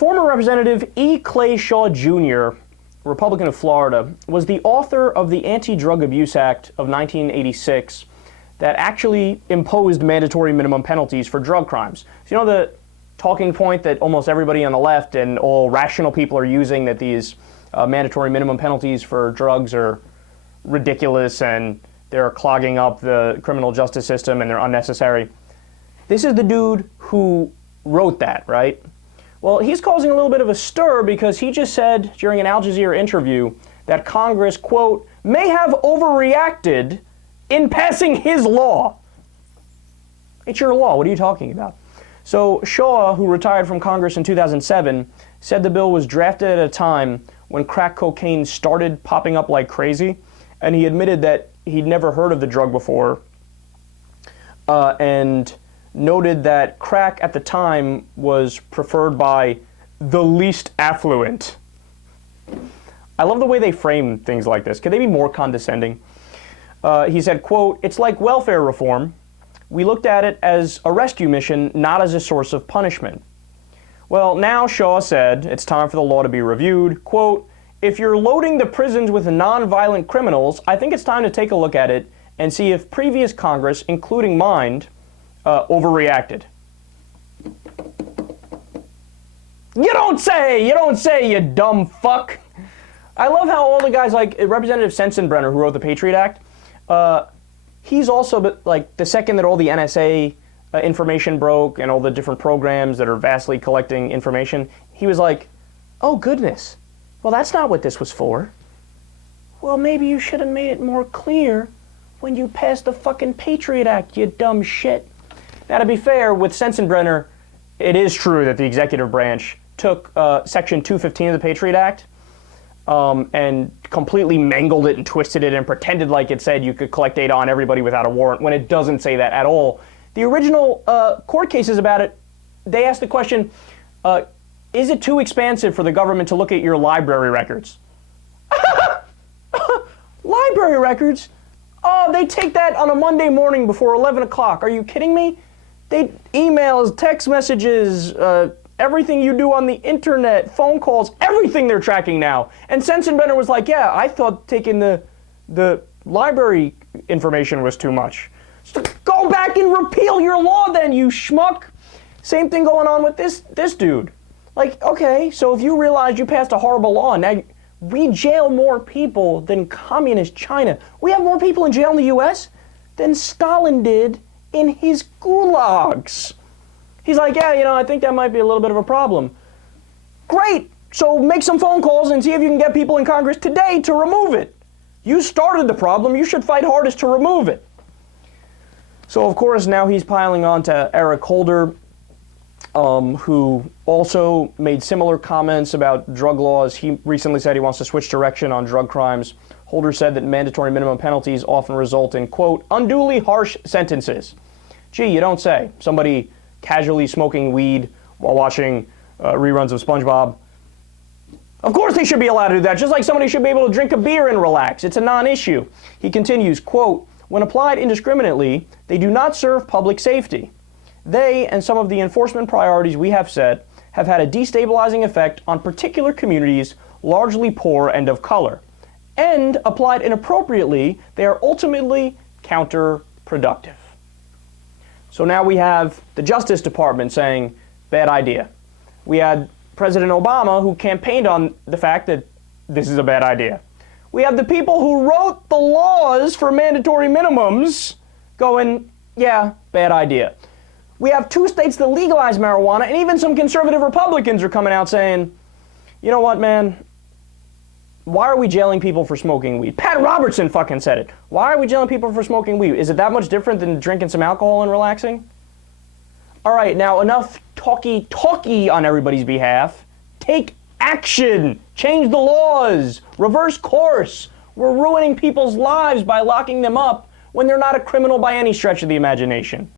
Former Representative E. Clay Shaw Jr., Republican of Florida, was the author of the Anti-Drug Abuse Act of 1986 that actually imposed mandatory minimum penalties for drug crimes. So you know the talking point that almost everybody on the left and all rational people are using, that these mandatory minimum penalties for drugs are ridiculous and they're clogging up the criminal justice system and they're unnecessary. This is the dude who wrote that, right? Well, he's causing a little bit of a stir because he just said during an Al Jazeera interview that Congress, quote, may have overreacted in passing his law. It's your law. What are you talking about? So Shaw, who retired from Congress in 2007, said the bill was drafted at a time when crack cocaine started popping up like crazy, and he admitted that he'd never heard of the drug before, and noted that crack at the time was preferred by the least affluent. I love the way they frame things like this. Could they be more condescending? He said, quote, it's like welfare reform. We looked at it as a rescue mission, not as a source of punishment. Well, now Shaw said it's time for the law to be reviewed. Quote, if you're loading the prisons with non-violent criminals, I think it's time to take a look at it and see if previous Congress, including mine, overreacted. You don't say, you dumb fuck. I love how all the guys like Representative Sensenbrenner, who wrote the Patriot Act, he's also like the second that all the NSA information broke and all the different programs that are vastly collecting information, he was like, oh goodness, well that's not what this was for. Well, maybe you should have made it more clear when you passed the fucking Patriot Act, you dumb shit. Now, to be fair, with Sensenbrenner, it is true that the executive branch took Section 215 of the Patriot Act and completely mangled it and twisted it and pretended like it said you could collect data on everybody without a warrant, when it doesn't say that at all. The original court cases about it, they asked the question, is it too expansive for the government to look at your library records? Library records? Oh, they take that on a Monday morning before 11 o'clock. Are you kidding me? They emails, text messages, everything you do on the internet, phone calls, everything they're tracking now. And Sensenbrenner was like, yeah, I thought taking the library information was too much. So go back and repeal your law then, you schmuck. Same thing going on with this dude. Like, okay, so if you realize you passed a horrible law, now we jail more people than communist China. We have more people in jail in the U.S. than Stalin did in his gulags. He's like, yeah, I think that might be a little bit of a problem. Great, so make some phone calls and see if you can get people in Congress today to remove it. You started the problem, you should fight hardest to remove it. So of course now he's piling on to Eric Holder, who also made similar comments about drug laws. He recently said he wants to switch direction on drug crimes. Holder said that mandatory minimum penalties often result in, quote, unduly harsh sentences. Gee, you don't say. Somebody casually smoking weed while watching reruns of SpongeBob. Of course they should be allowed to do that, just like somebody should be able to drink a beer and relax. It's a non-issue. He continues, quote, when applied indiscriminately, they do not serve public safety. They and some of the enforcement priorities we have set have had a destabilizing effect on particular communities, largely poor and of color. And applied inappropriately, they are ultimately counterproductive. So now we have the Justice Department saying, bad idea. We had President Obama, who campaigned on the fact that this is a bad idea. We have the people who wrote the laws for mandatory minimums going, yeah, bad idea. We have 2 states that legalize marijuana, and even some conservative Republicans are coming out saying, you know what, man? Why are we jailing people for smoking weed? Pat Robertson fucking said it. Why are we jailing people for smoking weed? Is it that much different than drinking some alcohol and relaxing? All right, now enough talky on everybody's behalf. Take action. Change the laws. Reverse course. We're ruining people's lives by locking them up when they're not a criminal by any stretch of the imagination.